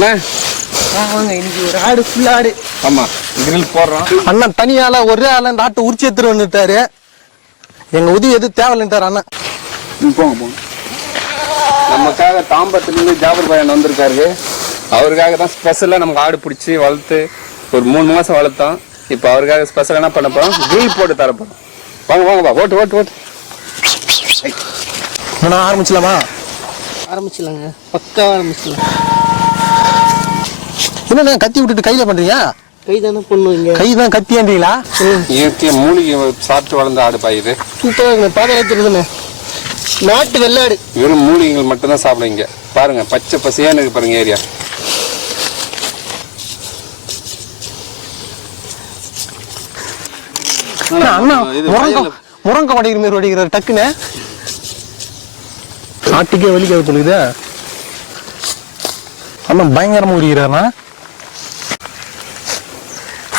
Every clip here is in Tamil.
அண்ணா இன்னைக்கு ஒரு ஆடு ஃபுல் ஆடு. ஆமா கிரில் போடுறோம். அண்ணன் தனியால ஒரே ஆள இந்த ஆட்டை உரிச்சு எடுத்துட்டு வந்துட்டாரு. எங்க உதவி எது தேவையில்லைன்ட்டாரு அண்ணன். போங்க நமக்காக தாம்பரத்துலேருந்து ஜாபர் பையன் வந்திருக்காரு. அவருக்காக தான் ஸ்பெஷலாக நமக்கு ஆடு பிடிச்சி வளர்த்து ஒரு 3 மாதம் வளர்த்தோம். இப்போ அவருக்காக ஸ்பெஷலாக என்ன பண்ண போகிறோம், கிரில் போட்டு தரப்போம். வாங்கப்பா ஓட்டு ஆரம்பிச்சலாமா? ஆரம்பிச்சிடலாங்க, பக்காவாக ஆரம்பிச்சிடலாம். என்னண்ணா கத்தி விட்டுட்டு கையில பண்றீங்க? கை தானே பண்ணுவீங்க. கை தான் கத்தியாண்டீங்களா? இயற்கை மூலிகை சாப்பிட்டு வளர்ந்த ஆடு பாயுது. சூப்பராக பாதகத்துருதுண்ணே. நாட்டு வெள்ளாடு. வெறும் மூலிகைகள் மட்டும்தான் சாப்பிடுவீங்க. பாருங்க பச்சை பசையான்னு இருக்கு பாருங்க ஏரியா. முரங்க வடிக்கிற மாதிரி வடிக்கிறார் டக்குன்னு. ஆட்டுக்கே வலிக்காது சொல்லுது. அண்ணா பயங்கரமா உரிக்கிறாருண்ணா.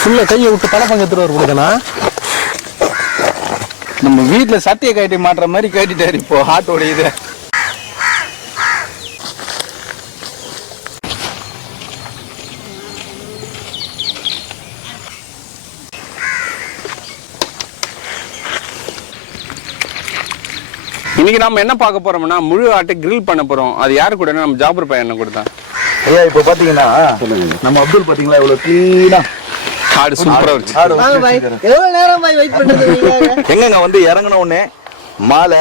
ஃபுல்லா கையை விட்டு தலை பங்கு எடுத்துட்டு வருதுண்ணா. நம்ம வீட்டுல சட்டையை கட்டி மாட்டுற மாதிரி கட்டிட்டாரு இப்போ ஆட்டோட இது. இன்னைக்கு நம்ம என்ன பார்க்க போறோம்னா முழு ஆட்டை கிரில் பண்ண போறோம். அது யாரு கூட நம்ம ஜாபர் பையன் கொடுத்தான். ஐயா இப்போ பாத்தீங்கன்னா நம்ம அப்துல் பாத்தீங்களா இவ்வளவு கிளீனா ஆடு சூப்பரா இருந்துச்சு. எவ்வளவு நேரம் பாய் வெயிட் பண்றது? எங்கங்க வந்து இறங்கின உடனே மாலை,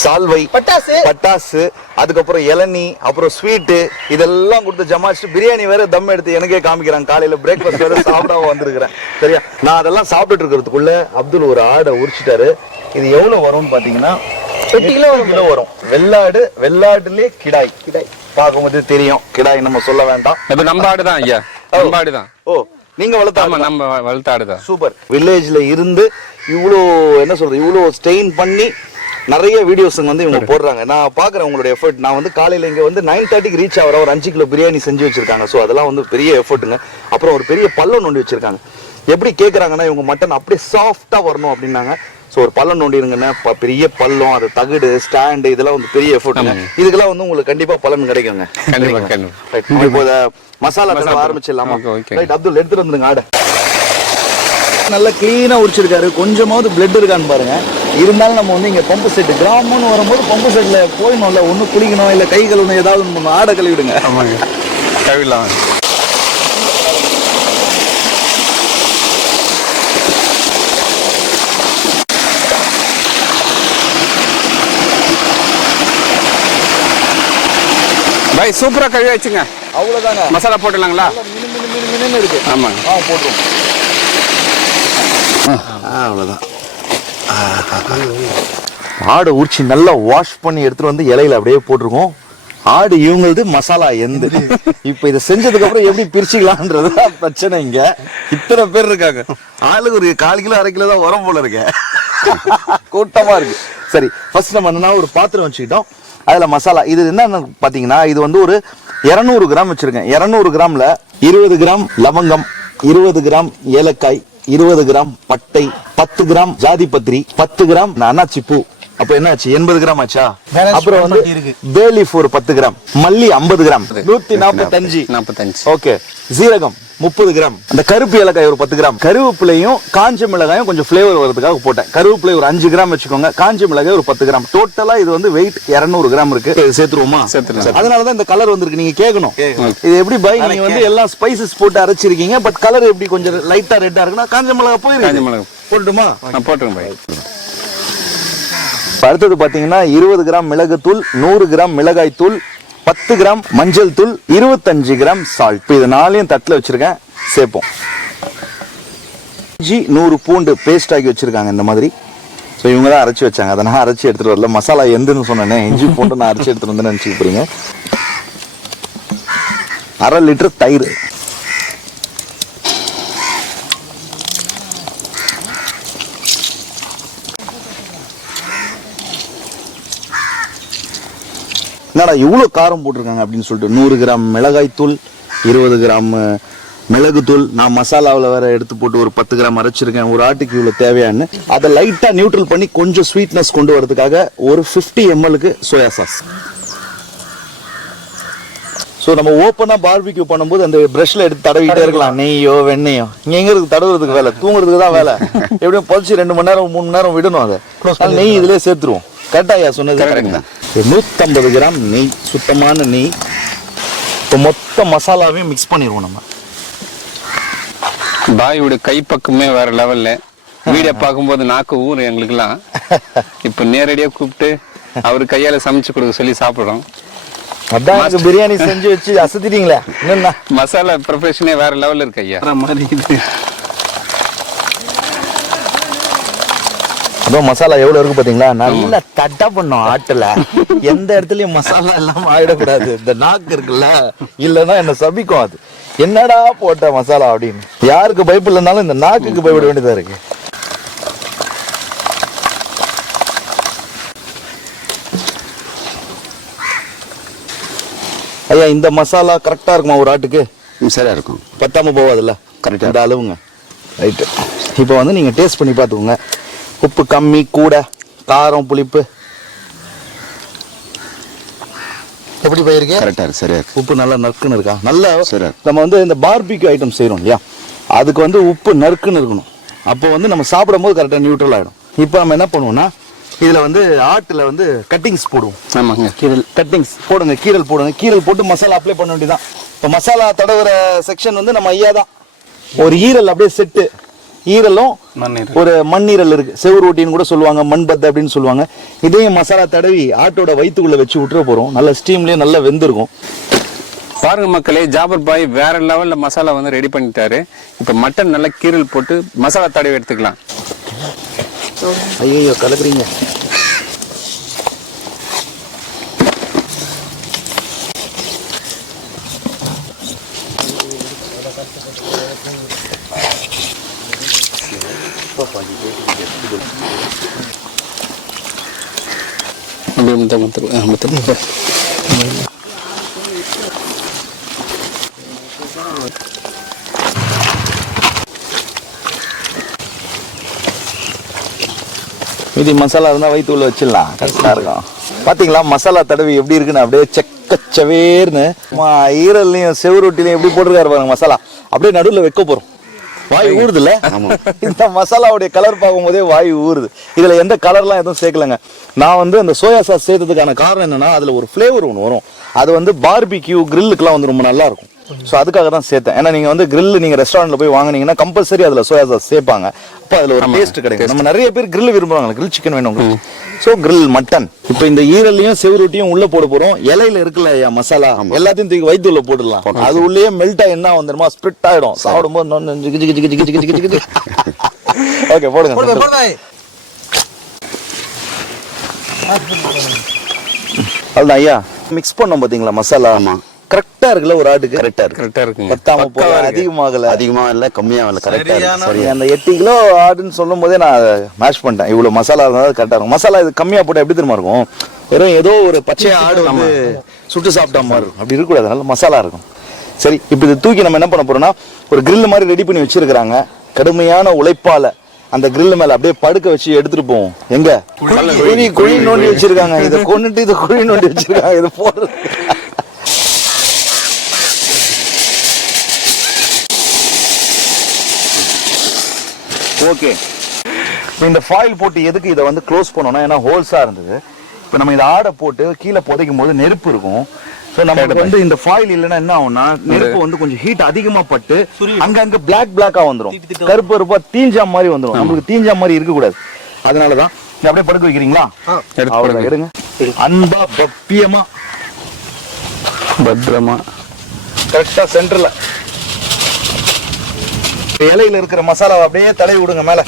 சால்வை, பட்டாசு, அதுக்கப்புறம் இளநீ, அப்புறம் ஸ்வீட்டு இதெல்லாம் கொடுத்து ஜமாச்சு பிரியாணி வேற தம் எடுத்து எனக்கே காமிக்கிறாங்க. காலையில பிரேக்ஃபாஸ்ட் வேற சாப்பிடாம வந்திருக்கிறேன். சரியா, நான் அதெல்லாம் சாப்பிட்டுட்டு இருக்கிறதுக்குள்ள அப்துல் ஒரு ஆடை உரிச்சிட்டாரு. இது எவ்வளவு வரும்னு பாத்தீங்கன்னா 8 கிலோ வரும். வெள்ளாடுலயே கிடாய் பார்க்கும்போது தெரியும். கிடாய் நம்ம சொல்ல வேண்டாம். இப்ப நம்ம ஆடுதான் ஐயா, நம்ம ஆடுதான். ஓ நீங்க வளர்த்தாம நம்ம வளர்த்த ஆடுதான். சூப்பர். வில்லேஜ்ல இருந்து இவ்வளோ என்ன சொல்றது, இவ்வளோ ஸ்டெயின் பண்ணி நிறைய வீடியோஸ் வந்து இவங்க போடுறாங்க. நான் பாக்குறேன் உங்களுடைய எஃபர்ட். நான் வந்து காலையில இங்க வந்து 9:30க்கு ரீச் ஆகிற ஒரு 5 கிலோ பிரியாணி செஞ்சு வச்சிருக்காங்க. ஸோ அதெல்லாம் வந்து பெரிய எஃபர்ட்டுங்க. அப்புறம் ஒரு பெரிய பள்ளம் நோண்டி வச்சிருக்காங்க. எப்படி கேட்குறாங்கன்னா இவங்க மட்டன் அப்படியே சாஃப்டா வரணும் அப்படின்னாங்க. ஸோ ஒரு பள்ளம் நோண்டிருங்கன்னா பெரிய பள்ளம், அது தகுடு, ஸ்டாண்டு, இதெல்லாம் வந்து பெரிய எஃபர்ட்டுங்க. இதுக்கெல்லாம் வந்து உங்களுக்கு கண்டிப்பா பலன் கிடைக்குங்க. இப்போ மசாலா ஆரம்பிச்சிடலாமா? ரைட், அப்துல் எடுத்துட்டு வந்துருங்க ஆடை. நல்லா கிளீனா உரிச்சிருக்காரு. கொஞ்சமாவது பிளட் இருக்கான்னு பாருங்க. இருந்தாலும் நம்ம வந்து இங்க பம்பு செட் கிராமம்னு வரும்போது பம்பு செட்ல போயிடணும்ல, ஒண்ணு குளிக்கணும் இல்ல கை கழுவணும், ஏதாவது ஒண்ணு ஆடை கழுவிடுங்க. கழுவிடலாம். பாய் சூப்பரா கழுவி வச்சுங்க. அவ்வளவுதாங்க. மசாலா போட்டுலாங்களா? மின்னு இருக்கு. ஆமாங்க. போட்டுரும். அவ்வளவுதான். ஆடை உரிச்சு நல்லா வாஷ் பண்ணி எடுத்துட்டு வந்து இலையில அப்படியே போட்டிருக்கோம். ஆடு இவங்களது, மசாலா எந்த. இப்ப இதை செஞ்சதுக்கு அப்புறம் எப்படி பிரிச்சுக்கலாம்ன்றது பிரச்சனை. இங்க இத்தனை பேர் இருக்காங்க. ஆளுக்கு ஒரு 1/4 கிலோ 1/2 கிலோ தான் வரும் போல இருக்கு. கூட்டமா இருக்கு. சரி, ஃபர்ஸ்ட் நம்ம என்னன்னா ஒரு பாத்திரம் வச்சுக்கிட்டோம். அதுல மசாலா இது என்ன பாத்தீங்கன்னா, இது வந்து ஒரு 200 கிராம் வச்சிருக்கேன். 200 கிராம்ல 20 கிராம் லவங்கம், 20 கிராம் ஏலக்காய், 20 கிராம் பட்டை, 10 கிராம் ஜாதி பத்திரி, 10 கிராம் அன்னாச்சி பூ. அப்ப என்ன ஆச்சு? 80 கிராம் ஆச்சா? அப்புறம் வந்து பேலீஃப் ஒரு 10 கிராம், மல்லி 50 கிராம், 145. ஓகே, சீரகம் 30 கிராம், அந்த கருப்பு ஏலக்காய் ஒரு 10 கிராம், கருவேப்பிலையும் காஞ்ச மிளகாயும் கொஞ்சம் ஃபிளேவர் வரதுக்காக போட்டேன். கருவேப்பிலை ஒரு 5 கிராம் வச்சுக்கோங்க, காஞ்ச மிளகாய் ஒரு 10 கிராம். டோட்டலா இது வந்து வெயிட் 200 கிராம் இருக்கு. சேர்த்துருவோமா? அதனாலதான் இந்த கலர் வந்திருக்கு. நீங்க கேட்கணும் இது எப்படி பாய், நீங்க வந்து எல்லா ஸ்பைசஸ் போட்டு அரைச்சிருக்கீங்க, பட் கலர் எப்படி கொஞ்சம் லைட்டா ரெட்டா இருக்குன்னா காஞ்ச மிளகாய் போயிருக்கு. போட்டுமா? போட்டுருங்க பாய். அடுத்தது பாத்தீங்கன்னா 20 கிராம் மிளகுத்தூள், 100 கிராம் மிளகாய் தூள், 10 கிராம் மஞ்சள் தூள், 25 கிராம் சால்ட். இப்போ இது 4ஐயும் தட்டில் வச்சிருக்கேன், சேர்ப்போம். இஞ்சி 100 பூண்டு பேஸ்ட் ஆக்கி வச்சிருக்காங்க இந்த மாதிரி. ஸோ இவங்க தான் அரைச்சி வச்சாங்க. அதை நான் அரைச்சி எடுத்துட்டு வரல. மசாலா எந்துன்னு சொன்னேன், இஞ்சி பூண்டு நான் அரைச்சி எடுத்துட்டு வந்து நினைச்சுக்க போறீங்க. 1/2 லிட்டர் தயிர், என்னடா இவ்வளவு காரம் போட்டிருக்காங்க அப்படின்னு சொல்லிட்டு 100 கிராம் மிளகாய் தூள், 20 கிராம் மிளகு தூள், நான் மசாலாவில் வேற எடுத்து போட்டு ஒரு 10 கிராம் அரைச்சிருக்கேன். ஒரு ஆட்டுக்கு இவ்வளவு தேவையானு அதை லைட்டா நியூட்ரல் பண்ணி கொஞ்சம் ஸ்வீட்னஸ் கொண்டு வரதுக்காக ஒரு 50 ml சோயா சாஸ். ஸோ நம்ம ஓப்பனா பார்பிக்யூ பண்ணும்போது அந்த பிரஷ்ல எடுத்து தடவிட்டே இருக்கலாம், நெய்யோ வெண்ணையோ. இங்க எங்க இருக்கு தடவுறதுக்கு வேலை, தூங்குறதுக்கு தான் வேலை. எப்படியும் பொதிச்சு 2 மணி நேரம் 3 மணி நேரம் விடணும். அதை நெய் இதுலயே சேர்த்துருவோம். கரெக்டா ஐயா சொன்னது? 150 கிராம் நெய், சுத்தமான நெய். இப்போ மொத்த மசாலாவையும் மிக்ஸ் பண்ணிடுவோம் நம்ம. பாயோட கைப்பக்கமே வேற லெவல்ல. வீடியோ பார்க்கும்போது நாக்கு ஊர் எங்களுக்குலாம். இப்ப நேரடியா கூப்பிட்டு அவரு கையால சமைச்சு கொடுக்க சொல்லி சாப்பிடுறோம். அதான் பிரியாணி செஞ்சு வச்சு அசத்திட்டீங்களே. என்னன்னா மசாலா ப்ரிப்பரேஷனே வேற லெவல்ல இருக்கு ஐயா. அதுவும் மசாலா எவ்வளவு இருக்கு பாத்தீங்களா? நல்லா தட்டா பண்ணோம் ஆட்டுல. எந்த இடத்துலயும் மசாலா இல்லாம ஆயிடக்கூடாது. இந்த நாக்கு இருக்குல்ல, இல்லன்னா என்ன சபிக்கும். அது என்னடா போட்ட மசாலா அப்படின்னு. யாருக்கு பயப்பு இல்லைனாலும் இந்த நாக்குக்கு பயப்பட வேண்டியதா இருக்கு. ஐயா இந்த மசாலா கரெக்டா இருக்குமா ஒரு ஆட்டுக்கு? சரியா இருக்கும், பத்தாம போவாதுல்ல? கரெக்டா இந்த அளவுங்க. ரைட்டு. இப்போ வந்து நீங்க டேஸ்ட் பண்ணி பார்த்துக்கோங்க. உப்பு கம்மி கூட, காரம் புளிப்பு எப்படி போயிருக்கு? கரெக்டா இருக்கு, சரியா இருக்கு. உப்பு நல்லா நறுக்குன்னு இருக்கா? நல்லா சரியா. நம்ம வந்து இந்த பார்பிக்யூ ஐட்டம் செய்யறோம் இல்லையா, அதுக்கு வந்து உப்பு நறுக்குன்னு இருக்கணும். அப்போ வந்து நம்ம சாப்பிடும் போது கரெக்டாக நியூட்ரல் ஆகிடும். இப்போ நம்ம என்ன பண்ணுவோம்னா இதில் வந்து ஆட்டில் வந்து கட்டிங்ஸ் போடுவோம். ஆமாங்க, கீரல் கட்டிங்ஸ் போடுங்க, கீரல் போடுங்க. கீரல் போட்டு மசாலா அப்ளை பண்ண வேண்டியதான். இப்போ மசாலா தடவுற செக்ஷன் வந்து நம்ம ஐயா தான். ஒரு ஈரல் அப்படியே செட்டு, ஈரலும் ஒரு மண்ணீரல் இருக்கு, செவுறு ஊட்டின்னு கூட சொல்லுவாங்க, மண்பத்து அப்படின்னு சொல்லுவாங்க. இதையும் மசாலா தடவி ஆட்டோட வயிற்றுக்குள்ள வச்சு விட்டுற போறோம். நல்ல ஸ்டீம்லயே நல்லா வெந்திருக்கும். பாருங்க மக்களே, ஜாபர் பாய் வேற லெவல்ல மசாலா வந்து ரெடி பண்ணிட்டாரு. இப்ப மட்டன் நல்லா கீரல் போட்டு மசாலா தடவி எடுத்துக்கலாம். ஐயோ கலக்குறீங்க. மீதி மசாலா இருந்தா வயிற்றுக்குள்ள வச்சிடலாம், கரெக்டா இருக்கும். பாத்தீங்களா மசாலா தடவி எப்படி இருக்குன்னு? அப்படியே செக்கச்சவேர்னு ஈரல்லையும் செவரொட்டிலையும் எப்படி போட்டிருக்காரு பாருங்க மசாலா. அப்படியே நடுவில் வைக்க போறோம். வாய் ஊறுது இல்ல? இந்த மசாலாவுடைய கலர் பார்க்கும் போதே வாய் ஊறுது. இதுல எந்த கலர்லாம் எதுவும் சேர்க்கலங்க. நான் வந்து அந்த சோயா சாஸ் சேர்த்ததுக்கான காரணம் என்னன்னா அதுல ஒரு ஃபிளேவர் ஒன்று வரும். அது வந்து பார்பிக்யூ கிரில்லுக்குலாம் வந்து ரொம்ப நல்லா இருக்கும். ஸோ அதுக்காக தான் சேர்த்தேன். ஏன்னா நீங்க வந்து கிரில் நீங்க ரெஸ்டாரண்ட்ல போய் வாங்கினீங்கன்னா கம்பல்சரி அதுல சோயா சாஸ் சேர்ப்பாங்க. அப்போ அதுல ஒரு டேஸ்ட் கிடைக்கும். நம்ம நிறைய பேர் கிரில் விரும்புவாங்க, கிரில் சிக்கன் வேணும். So grill mutton. இப்போ இந்த ஈரலையும் செவரொட்டியும் உள்ள போட போறோம். இலையில இருக்குல்ல ஐயா மசாலா, எல்லாத்தையும் தூக்கி வயிற்று உள்ள போட்டுடலாம். அது உள்ளேயே மெல்ட் ஆகி என்ன வந்துருமா, ஸ்ப்ரிட் ஆயிடும். சாப்பிடும்போது ஓகே போடுங்க. அதுதான் ஐயா மிக்ஸ் பண்ணோம் பாத்தீங்களா மசாலா. கரெக்டா இருக்குல்ல ஒரு ஆட்டுக்கு? கரெக்டா இருக்கு. பத்தாம போல, அதிகமாகல, இல்ல கம்மியாகல, கரெக்டா இருக்கு. அந்த 8 கிலோ ஆடுன்னு சொல்லும் போதே நான் மேஷ் பண்ணிட்டேன். இவ்வளவு மசாலா இருந்தாலும் கரெக்டா இருக்கும். மசாலா இது கம்மியா போட்டா எப்படி தெரியுமா இருக்கும்? வெறும் ஏதோ ஒரு பச்சை ஆடு வந்து சுட்டு சாப்பிட்டா மாதிரி இருக்கும். அப்படி இருக்கக்கூடாது, நல்ல மசாலா இருக்கும். சரி, இப்போ இது தூக்கி நம்ம என்ன பண்ண போறோம்னா ஒரு கிரில் மாதிரி ரெடி பண்ணி வச்சிருக்காங்க. கடுமையான உழைப்பால அந்த கிரில் மேல அப்படியே படுக்க வச்சு எடுத்துட்டு போவோம். எங்க குழி நோண்டி வச்சிருக்காங்க. இதை கொண்டுட்டு இதை குழி நோண்டி வச்சிருக்காங்க. இது போடுறது ஓகே. இந்த ஃபாயில் போட்டு எதுக்கு இதை வந்து க்ளோஸ் பண்ணோம்னா, ஏன்னா ஹோல்ஸா இருந்தது. இப்போ நம்ம இதை ஆடை போட்டு கீழே புதைக்கும் போது நெருப்பு இருக்கும். ஸோ நமக்கு வந்து இந்த ஃபாயில் இல்லைன்னா என்ன ஆகும்னா நெருப்பு வந்து கொஞ்சம் ஹீட் அதிகமா பட்டு அங்கங்க பிளாக்கா வந்துடும், கருப்பு கருப்பா தீஞ்சா மாதிரி வந்துடும். நம்மளுக்கு தீஞ்சா மாதிரி இருக்கக்கூடாது. அதனாலதான் அப்படியே படுக்க வைக்கிறீங்களா? எடுங்க, அன்பா பப்பியமா பத்திரமா கரெக்டா சென்டர்ல இலையில இருக்கிற மசாலாவை அப்படியே தடவி விடுங்க மேல.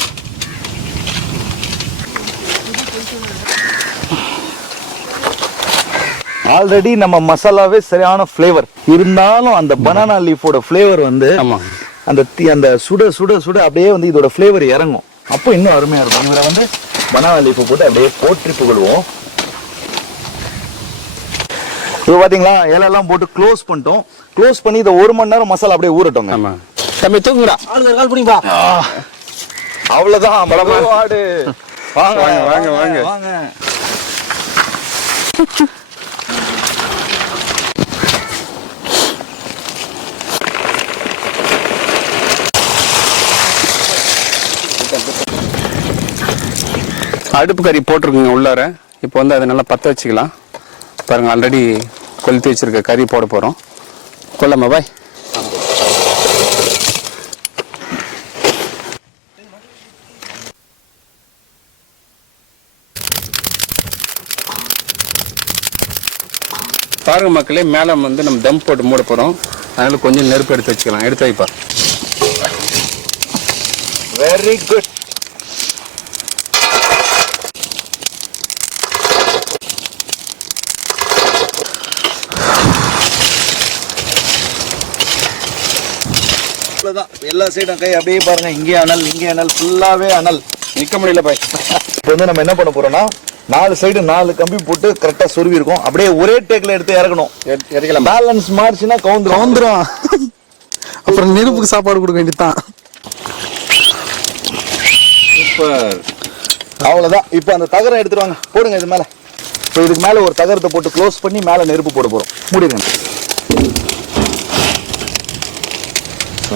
ஆல்ரெடி நம்ம மசாலாவே சரியான ஃப்ளேவர் இருந்தாலும் அந்த பனானா லீஃபோட ஃப்ளேவர் வந்து அந்த சுட சுட சுட அப்படியே வந்து இதோட ஃப்ளேவர் இறங்கும். அப்போ இன்னும் அருமையா இருக்கும். இதில் வந்து பனானா லீஃபை போட்டு அப்படியே போற்றி புகழ்வோம். இப்போ பாத்தீங்களா இலையெல்லாம் போட்டு க்ளோஸ் பண்ணிட்டோம். க்ளோஸ் பண்ணி இதை 1 மணி நேரம் மசாலா அப்படியே ஊறட்டும். தம்பி தூங்குடா, கால் பிடிப்பா. அவ்வளவுதான். ஆடு வாங்க வாங்க வாங்க வாங்க. அடுப்பு கறி போட்டிருக்குங்க உள்ளார. இப்போ வந்து அதை நல்லா பற்ற வச்சுக்கலாம். பாருங்கள், ஆல்ரெடி கொளுத்தி வச்சுருக்க கறி போட போகிறோம். கொல்லாமா பாய்? பாருங்க மக்களே, மேலே வந்து நம்ம தம் போட்டு மூட போகிறோம். அதனால கொஞ்சம் நெருப்பு எடுத்து வச்சுக்கலாம். எடுத்து வைப்பா. Very good. எல்லா சைடும் கை அப்படியே பாருங்க. இங்கே அனல், இங்கே அனல், ஃபுல்லாவே அனல். நிற்க முடியல பாய். இப்போ வந்து நம்ம என்ன பண்ண போறோம்னா 4 சைடு 4 கம்பி போட்டு கரெக்டா சொருவி இருக்கும். அப்படியே ஒரே டேக்ல எடுத்து இறக்கணும். இறக்கலாம். பேலன்ஸ் மாறிச்சுன்னா கவுந்துரும். அப்புறம் நெருப்புக்கு சாப்பாடு கொடுக்க வேண்டியதுதான். சூப்பர். அவ்வளவுதான். இப்போ அந்த தகரம் எடுத்துட்டு வாங்க, போடுங்க இது மேல. இப்போ இதுக்கு மேல ஒரு தகரத்தை போட்டு க்ளோஸ் பண்ணி மேல நெருப்பு போட போறோம். மூடிடுங்க.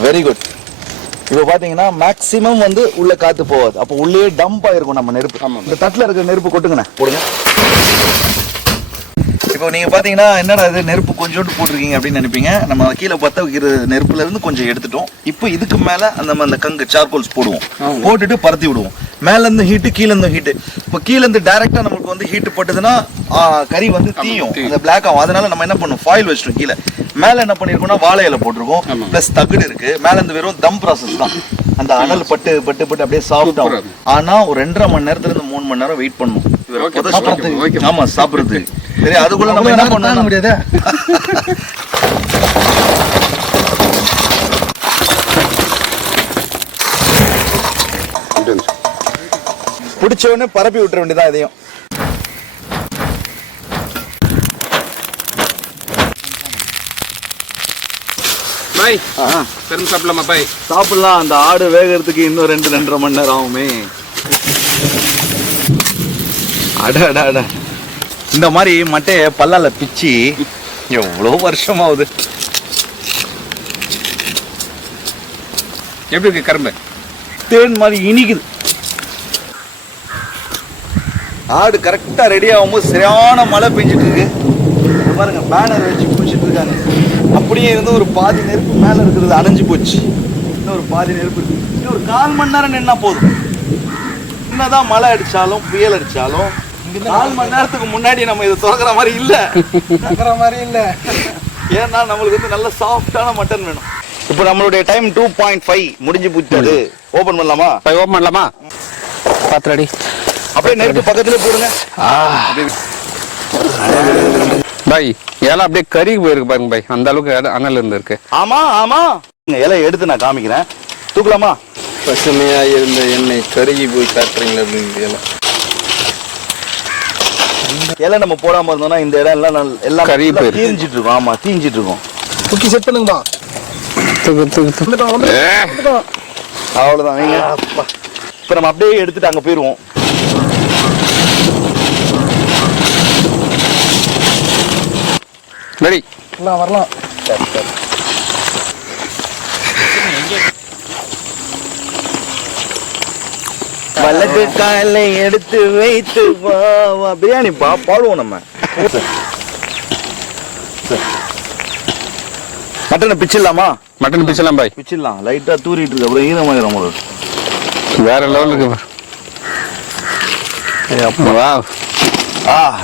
Very good. இப்போ பாத்தீங்கன்னா மேக்ஸிமம் வந்து உள்ள காத்து போகாது. அப்போ உள்ளே டம்ப் ஆயிருக்கும் நம்ம நெருப்பு. இந்த தட்டுல இருக்கிற நெருப்பு கொட்டுங்கண்ணே, போடுங்க. இப்போ நீங்க பாத்தீங்கன்னா என்னடா இது நெருப்பு கொஞ்சோண்டு போட்டிருக்கீங்க அப்படின்னு நினைப்பீங்க. நம்ம கீழே பத்த வைக்கிற நெருப்புல இருந்து கொஞ்சம் எடுத்துட்டோம். இப்போ இதுக்கு மேல அந்த கங்கு சார்கோல்ஸ் போடுவோம். போட்டுட்டு பரத்தி விடுவோம். மேல இருந்து ஹீட்டு, கீழே இருந்து ஹீட்டு. இப்போ கீழே இருந்து டைரக்டா நமக்கு வந்து ஹீட் பட்டதுன்னா கறி வந்து தீயும், அந்த பிளாக் ஆகும். அதனால நம்ம என்ன பண்ணுவோம், ஃபாயில் வச்சிட்டோம். கீழே மேல என்ன பண்ணிருக்கோம்னா வாழை இலை போட்டிருக்கோம், பிளஸ் தகுடு இருக்கு. மேல இருந்து வெறும் தம் ப்ராசஸ் தான். அந்த அனல் பட்டு பட்டு பட்டு அப்படியே சாஃப்ட் ஆகும். ஆனா ஒரு 2.5 மணி நேரத்துல இருந்து 3 மணி நேரம் வெயிட் பண்ணும். ஆமா, சாப்பிடுறது. சரி, அதுக்குள்ள நம்ம என்ன பண்ண முடியாது. பிடிச்ச உடனே பரப்பி விட்டுற வேண்டியதான் இதையும். பாய், பெரும் சாப்பிடலாமா பாய்? சாப்பிடலாம். அந்த ஆடு வேகிறதுக்கு இன்னும் 2-2.5 மணி நேரம் ஆகுமே. அட இந்த மாதிரி மட்டையை பல்லால பிச்சு எவ்வளவு வருஷம் ஆகுது. எப்படி இருக்கு கரும்பு? தேன் மாதிரி இனிக்குது. ஆடு கரெக்டா ரெடி ஆகும்போது சரியான மழை பெஞ்சிட்டு இருக்கு. பாருங்க, பேனர் வச்சு குடிச்சிட்டு இருக்காங்க. அப்படியே இருந்து ஒரு பாதி நெருப்பு மேல இருக்கிறது அணைஞ்சு போச்சு. இன்னும் ஒரு பாதி நெருப்பு இருக்கு. இன்னும் ஒரு 1/4 மணி நேரம் நின்னா போதும். என்னதான் மழை அடிச்சாலும் புயல் அடிச்சாலும் 4 மணி நேரத்துக்கு முன்னாடி நம்ம இதை திறக்கிற மாதிரி இல்ல. ஏன்னா நம்மளுக்கு வந்து நல்ல சாஃப்டான மட்டன் வேணும். இப்போ நம்மளுடைய டைம் 2.5 முடிஞ்சு போச்சு. ஓபன் பண்ணலாமா? ஓபன் பண்ணலாமா? பாத்திரடி அப்படியே நெருப்பு பக்கத்துல போடுங்க. பாய், இலை அப்படியே கறி போயிருக்கு பாருங்க பாய். அந்த அளவுக்கு அனல் இருக்கு. ஆமா, இலை எடுத்து நான் காமிக்கிறேன். தூக்கலாமா? பசுமையா இருந்த எண்ணெய் கருகி போய் காட்டுறீங்களா அப்படின்னு. இலை நம்ம போடாம இருந்தோம்னா இந்த இடம் எல்லாம் கறி தீஞ்சிட்டு இருக்கும். ஆமா, தீஞ்சிட்டு இருக்கும். தூக்கி செட் பண்ணுங்கப்பா. அவ்வளவுதான். நீங்க இப்ப நம்ம அப்படியே எடுத்துட்டு அங்க போயிருவோம். ரெடி, வரலாம். வலது காலை எடுத்து வைத்து வா. பிரியாணி பாடுவோம் நம்ம. மட்டனை பிச்சிடலாமா? மட்டன் பிச்சலாம் பாய். பிச்சிடலாம். லைட்டா தூரிட்டு இருக்கு. அப்புறம் ஈரமாயிரும். வேற லெவல் இருக்கு.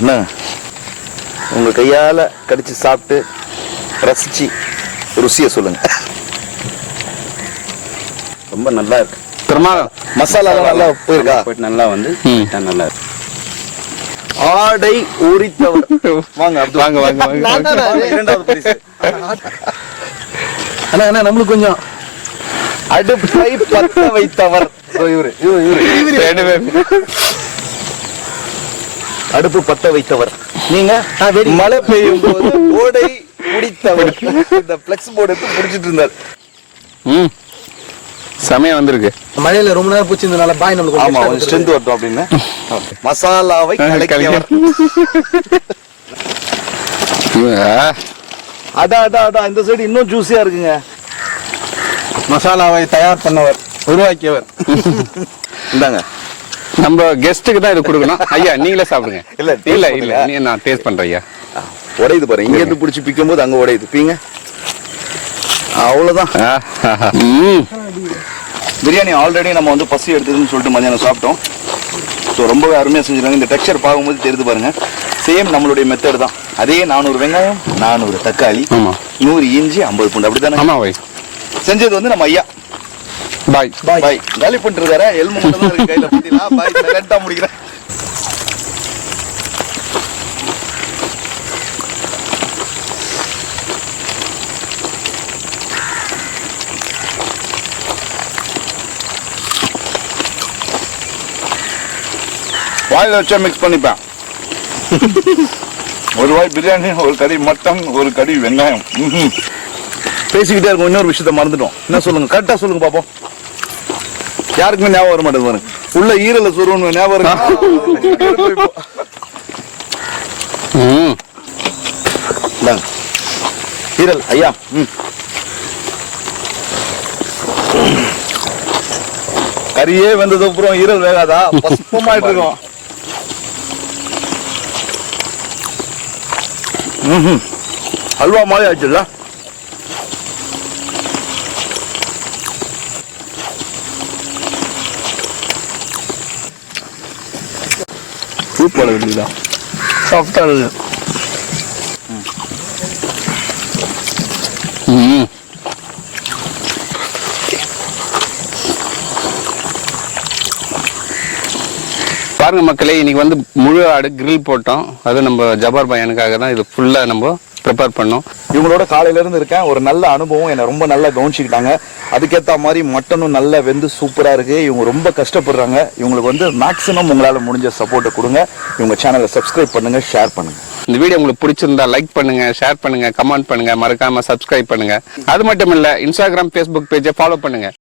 அண்ணா, உங்க கையால கடிச்சு சாப்பிட்டு ரசிச்சு ருசிய சொல்லுங்க. ரொம்ப நல்லா இருக்கு. மசாலா நல்லா போயிருக்கா? நல்லா வந்து நல்லா இருக்கு. ஆடை உரித்தவர். வாங்க வாங்க வாங்க வாங்க. இரண்டாவது பரிசு. அண்ணா நம்மளுக்கு கொஞ்சம். அடுப்பை பத்த வைத்தவர். இவரு அடுப்பு பத்த வைத்தவர். நீங்க மழை பெய்யும் போது ஓடை முடித்தவர். இந்த பிளெக்ஸ் போர்டு எடுத்து முடிச்சிட்டு இருந்தார். சமயம் வந்திருக்கு. மழையில ரொம்ப நேரம் போச்சு. இந்த பாய் நம்மளுக்கு ஆமா, கொஞ்சம் ஸ்ட்ரென்த் வரட்டும் அப்படின்னு மசாலாவை கலக்கியவர். அடா இந்த சைடு இன்னும் ஜூஸியா இருக்குங்க. மசாலாவை தயார் பண்ணவர், உருவாக்கியவர். இந்தாங்க. நம்ம கெஸ்ட்டுக்கு தான் இது கொடுக்கணும். ஐயா நீங்களே சாப்பிடுங்க. இல்ல, taste இல்ல பண்ணுங்க. இல்ல நான் டேஸ்ட் பண்றேன் ஐயா. உடையுது பாருங்க, இங்க இருந்து பிடிச்சி பிக்கும் போது அங்க உடையுது. பீங்க, அவ்வளவுதான். பிரியாணி ஆல்ரெடி நம்ம வந்து பசி எடுத்ததுன்னு சொல்லிட்டு மதியானம் சாப்பிட்டோம். ஸோ ரொம்பவே அருமையாக செஞ்சுருக்காங்க. இந்த டெக்ஸ்சர் பார்க்கும்போது தெரியுது பாருங்க, சேம் நம்மளுடைய மெத்தட் தான். அதே 400 வெங்காயம், 400 தக்காளி, 100 இஞ்சி, 50 பூண்டு, அப்படித்தானே? ஆமா பாய். செஞ்சது வந்து நம்ம ஐயா பாய். பாய் காலி பண்ணிட்டு இருக்காரு. எல்மு மட்டும் தான் இருக்கு கையில. பார்த்தீங்களா? பாய் கரெக்டா முடிக்கிறேன். வாயில வச்சா மிக்ஸ் பண்ணிப்பேன். ஒரு வாய் பிரியாணி, ஒரு கடி மட்டன், ஒரு கடி வெங்காயம். பேசிக்கிட்டே இருக்கும். இன்னொரு விஷயத்த மறந்துட்டோம். என்ன சொல்லுங்க, கரெக்டா சொல்லுங்க பாப்போம். யாருக்குமே ஞாபகம் வர மாட்டேது பாருங்க. உள்ள ஈரல சொருவன் ஞாபகம் இருக்கு. ஈரல் ஐயா. கறியே வெந்தது அப்புறம் ஈரல் வேகாதா? பசுப்பமாயிட்டு இருக்கும். அல்வா மாதிரி ஆச்சுல்ல. சூப்பர் இருக்குதா? சாஃப்டா இருக்கு. பாருங்க மக்களே, இன்னைக்கு வந்து முழு ஆடு கிரில் போட்டோம். அது நம்ம ஜபார் பையனுக்காக தான் இது ஃபுல்லா நம்ம ப்ரிப்பேர் பண்ணோம். இவங்களோட காலையில இருந்து இருக்கேன். ஒரு நல்ல அனுபவம். என்னை ரொம்ப நல்லா கவனிச்சுக்கிட்டாங்க. அதுக்கேற்ற மாதிரி மட்டனும் நல்லா வெந்து சூப்பரா இருக்கு. இவங்க ரொம்ப கஷ்டப்படுறாங்க. இவங்களுக்கு வந்து மேக்ஸிமம் உங்களால முடிஞ்ச சப்போர்ட்டை கொடுங்க. இவங்க சேனலை சப்ஸ்கிரைப் பண்ணுங்க, ஷேர் பண்ணுங்க. இந்த வீடியோ உங்களுக்கு பிடிச்சிருந்தா லைக் பண்ணுங்க, ஷேர் பண்ணுங்க, கமெண்ட் பண்ணுங்க, மறக்காம சப்ஸ்கிரைப் பண்ணுங்க. அது மட்டும் இல்ல, இன்ஸ்டாகிராம், ஃபேஸ்புக் பேஜை ஃபாலோ பண்ணுங்க.